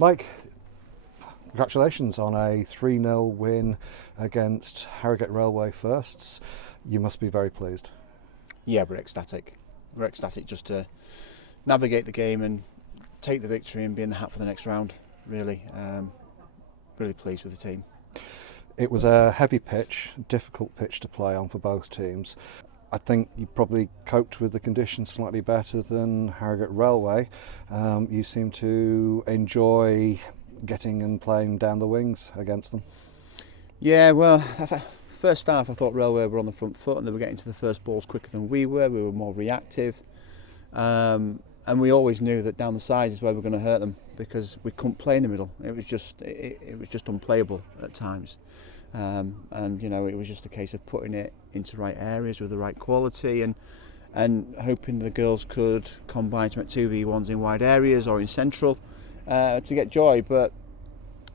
Mike, congratulations on a 3-0 win against Harrogate Railway Firsts. You must be very pleased. Yeah, we're ecstatic. We're ecstatic just to navigate the game and take the victory and be in the hat for the next round, really. Really pleased with the team. It was a heavy pitch, difficult pitch to play on for both teams. I think you probably coped with the conditions slightly better than Harrogate Railway. You seem to enjoy getting and playing down the wings against them. Yeah, well, first half I thought Railway were on the front foot and they were getting to the first balls quicker than we were. We were more reactive. And we always knew that down the sides is where we were going to hurt them because we couldn't play in the middle. It was just unplayable at times. And it was just a case of putting it into right areas with the right quality and hoping the girls could combine to make 2v1s in wide areas or in central to get joy. But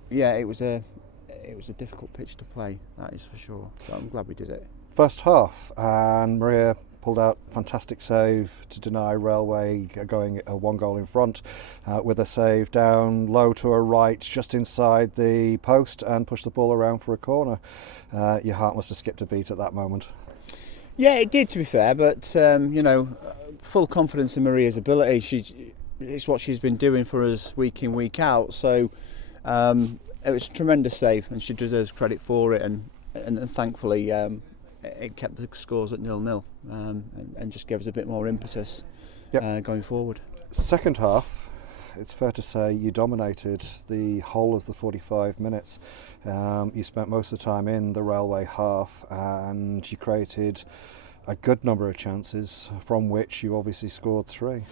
yeah, it was a difficult pitch to play, that is for sure. So I'm glad we did it. First half, and Maria pulled out a fantastic save to deny Railway going 1 goal in front with a save down low to her right just inside the post and pushed the ball around for a corner. Your heart must have skipped a beat at that moment. Yeah, it did, to be fair, but full confidence in Maria's ability. It's what she's been doing for us week in, week out, so it was a tremendous save and she deserves credit for it, and thankfully it kept the scores at 0-0 and just gave us a bit more impetus going forward. Second half, it's fair to say you dominated the whole of the 45 minutes. You spent most of the time in the Railway half and you created a good number of chances from which you obviously scored 3.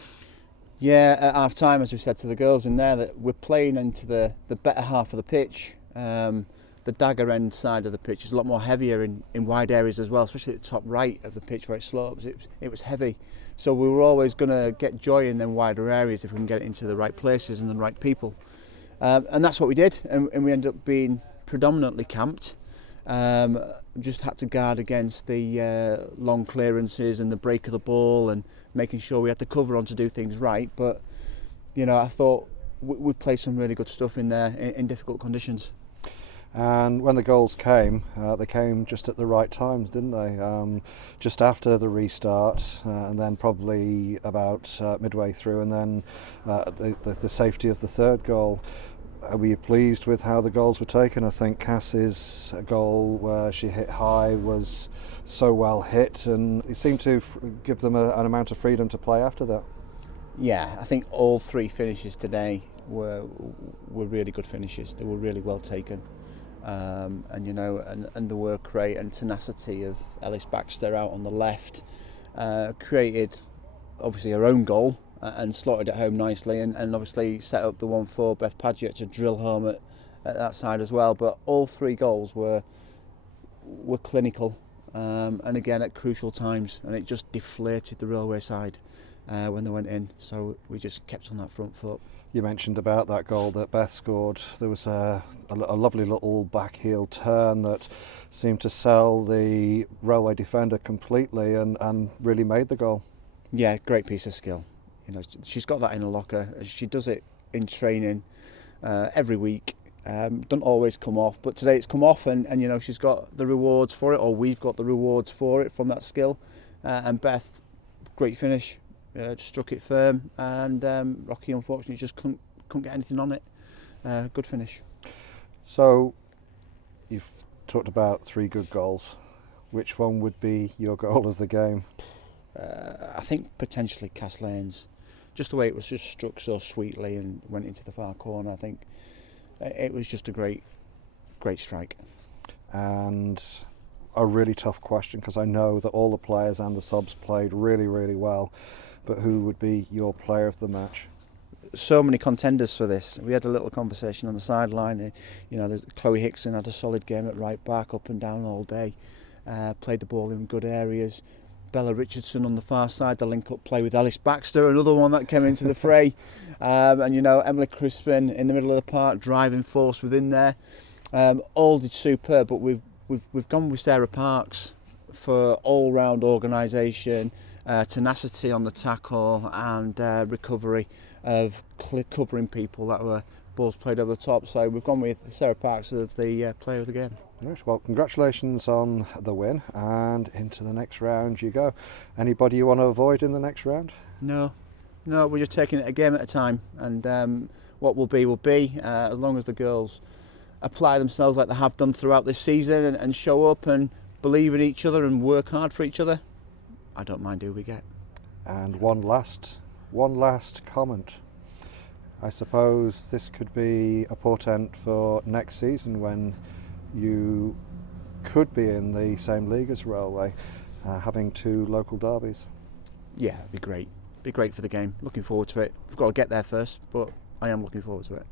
Yeah, at half time, as we said to the girls in there, that we're playing into the better half of the pitch. The dagger end side of the pitch is a lot more heavier in wide areas as well, especially at the top right of the pitch where it slopes. It was heavy. So we were always going to get joy in them wider areas if we can get it into the right places and the right people. And that's what we did. And we ended up being predominantly camped. Just had to guard against the long clearances and the break of the ball and making sure we had the cover on to do things right. But, I thought we played some really good stuff in there in difficult conditions. And when the goals came, they came just at the right times, didn't they? Just after the restart, and then probably about midway through, and then the safety of the third goal. Were you pleased with how the goals were taken? I think Cass's goal, where she hit high, was so well hit, and it seemed to give them an amount of freedom to play after that. Yeah, I think all 3 finishes today were really good finishes. They were really well taken. And the work rate and tenacity of Ellis Baxter out on the left created obviously her own goal and slotted it home nicely, and obviously set up the one for Beth Paget to drill home at that side as well. But all 3 goals were clinical and again at crucial times, and it just deflated the Railway side when they went in, so we just kept on that front foot. You mentioned about that goal that Beth scored. There was a lovely little back heel turn that seemed to sell the Railway defender completely and really made the goal. Yeah, great piece of skill. She's got that in her locker. She does it in training every week. Doesn't always come off, but today it's come off, and she's got the rewards for it, or we've got the rewards for it from that skill. And Beth, great finish. Struck it firm, and Rocky unfortunately just couldn't get anything on it. Good finish. So you've talked about 3 good goals. Which one would be your goal of the game? I think potentially Cass Lane's. Just the way it was just struck so sweetly and went into the far corner. I think it was just a great strike. And a really tough question, because I know that all the players and the subs played really, really well. But who would be your player of the match? So many contenders for this. We had a little conversation on the sideline. Chloe Hickson had a solid game at right back, up and down all day. Played the ball in good areas. Bella Richardson on the far side, the link-up play with Alice Baxter, another one that came into the fray. Emily Crispin in the middle of the park, driving force within there. All did superb, but we've gone with Sarah Parks for all-round organisation, tenacity on the tackle, and recovery of covering people that were balls played over the top. So we've gone with Sarah Parks as the player of the game. Right, well, congratulations on the win, and into the next round you go. Anybody you want to avoid in the next round? No, we're just taking it a game at a time, and what will be will be. As long as the girls apply themselves like they have done throughout this season and show up and believe in each other and work hard for each other, I don't mind who we get. And one last comment. I suppose this could be a portent for next season when you could be in the same league as Railway, having 2 local derbies. Yeah, it'd be great. Be great for the game. Looking forward to it. We've got to get there first, but I am looking forward to it.